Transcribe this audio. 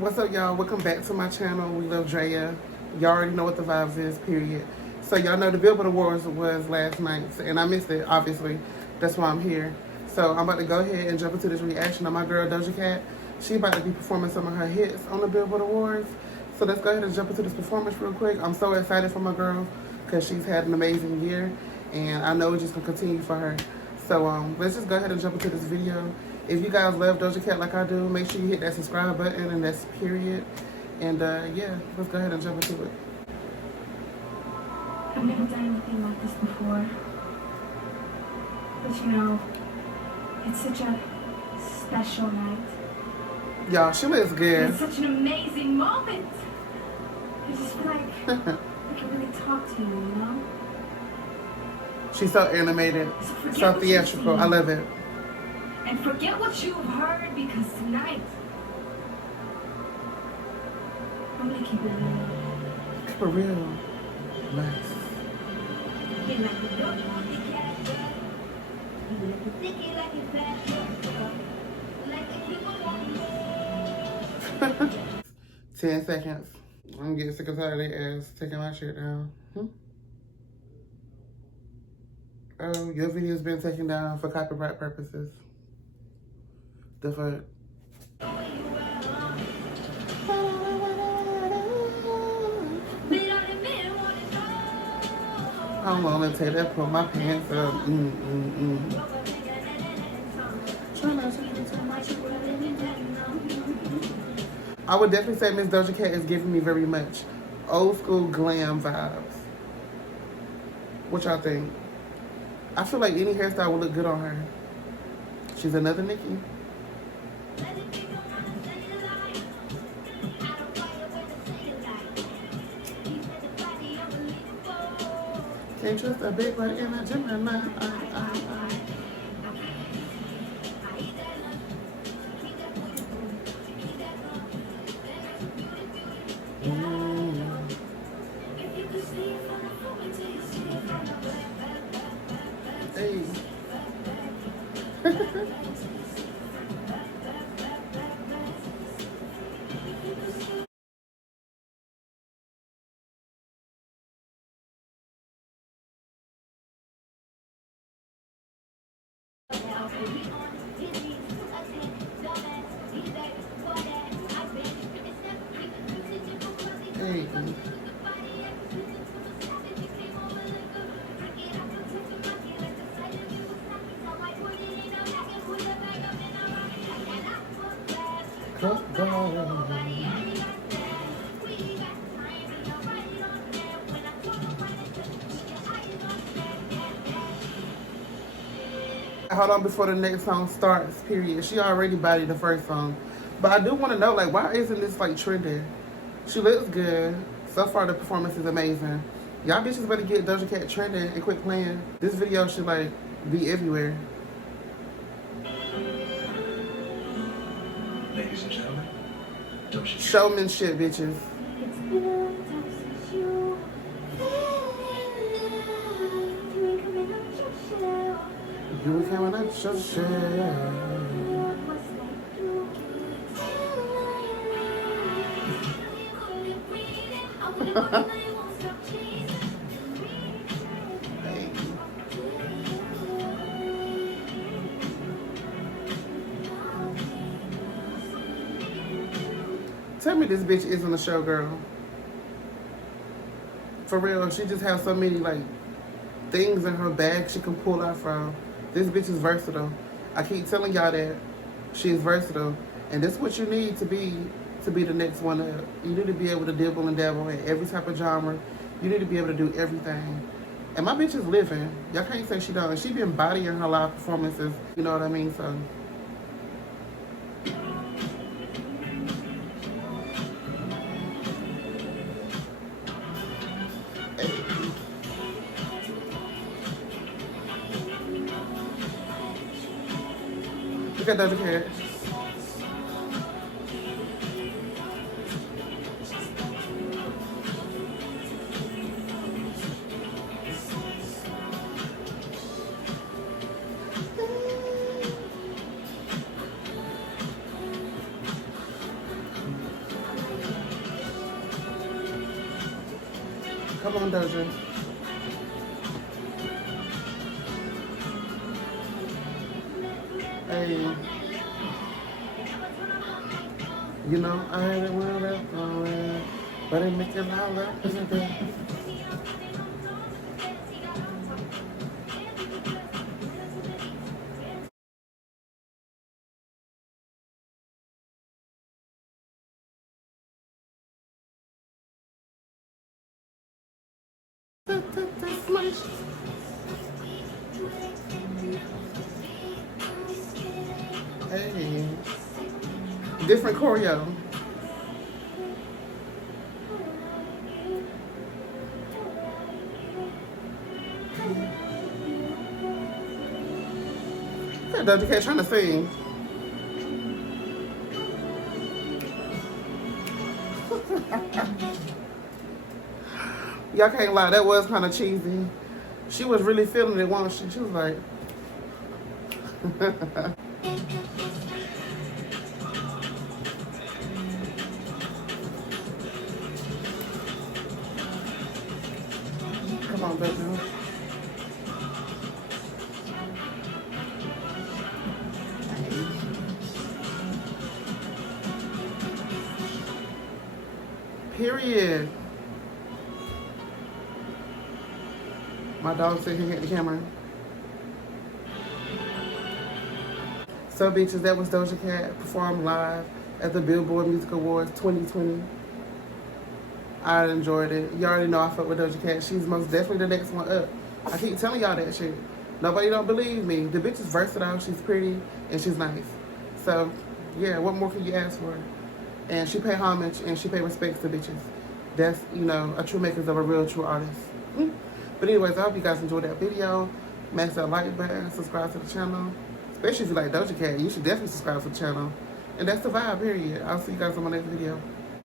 What's up, y'all? Welcome back to my channel. We love Drea. Y'all already know what the vibes is, period. So y'all know the Billboard Awards was last night, and I missed it, obviously. That's why I'm here. So I'm about to go ahead and jump into this reaction on my girl Doja Cat. She about to be performing some of her hits on the Billboard Awards. So let's go ahead and jump into this performance real quick. I'm so excited for my girl because she's had an amazing year, and I know it's just gonna continue for her. So let's just go ahead and jump into this video. If you guys love Doja Cat like I do, make sure you hit that subscribe button, and that's period. And yeah, let's go ahead and jump into it. I've never done anything like this before. But you know, it's such a special night. Y'all, she looks good. It's such an amazing moment. I just feel like I can really talk to you, you know? She's so animated, so theatrical. I love it. And forget what you've heard, because tonight I'm gonna keep it real. For real. Nice. You like the dog on the cat, you like the thicky like a fat, like the keep on 10 seconds. I'm getting sick and tired of their ass taking my shit down. Oh, your video's been taken down for copyright purposes. The fuck? I'm gonna take that, put my pants up. I would definitely say Miss Doja Cat is giving me very much old school glam vibes. What y'all think? I feel like any hairstyle would look good on her. She's another Nicki. Can't trust a big one in a Gemini. Hey. Hey. Hold on before the next song starts, period. She already bodied the first song. But I do want to know, like, why isn't this, like, trending? She looks good. So far, the performance is amazing. Y'all bitches better get Doja Cat trending and quit playing. This video should, like, be everywhere. Ladies and gentlemen, Doja Cat. Showmanship, bitches. You were coming out your shell. Tell me this bitch isn't a showgirl. For real, she just has so many, like, things in her bag she can pull out from. This bitch is versatile. I keep telling y'all that she is versatile. And this is what you need to be the next one up. You need to be able to dibble and dabble in every type of genre. You need to be able to do everything. And my bitch is living. Y'all can't say she don't. She been bodying her live performances. You know what I mean? So look at Doja Cat. Come on, Doja. Hey. You know, I ain't one left on it, but it make it all up in the day. Hey, different choreo. That Doja Cat trying to sing. Y'all can't lie, that was kind of cheesy. She was really feeling it, wasn't she? She was like, come on, baby. Period. My dog said he hit the camera. So, bitches, that was Doja Cat performed live at the Billboard Music Awards 2020. I enjoyed it. You already know I fuck with Doja Cat. She's most definitely the next one up. I keep telling y'all that shit. Nobody don't believe me. The bitch is versatile, she's pretty, and she's nice. So, yeah, what more can you ask for? And she pay homage and she pay respects to bitches. That's, you know, a true makers of a real true artist. But anyways, I hope you guys enjoyed that video. Smash that like button, subscribe to the channel. Especially if you like Doja Cat, you should definitely subscribe to the channel. And that's the vibe, period. I'll see you guys on my next video.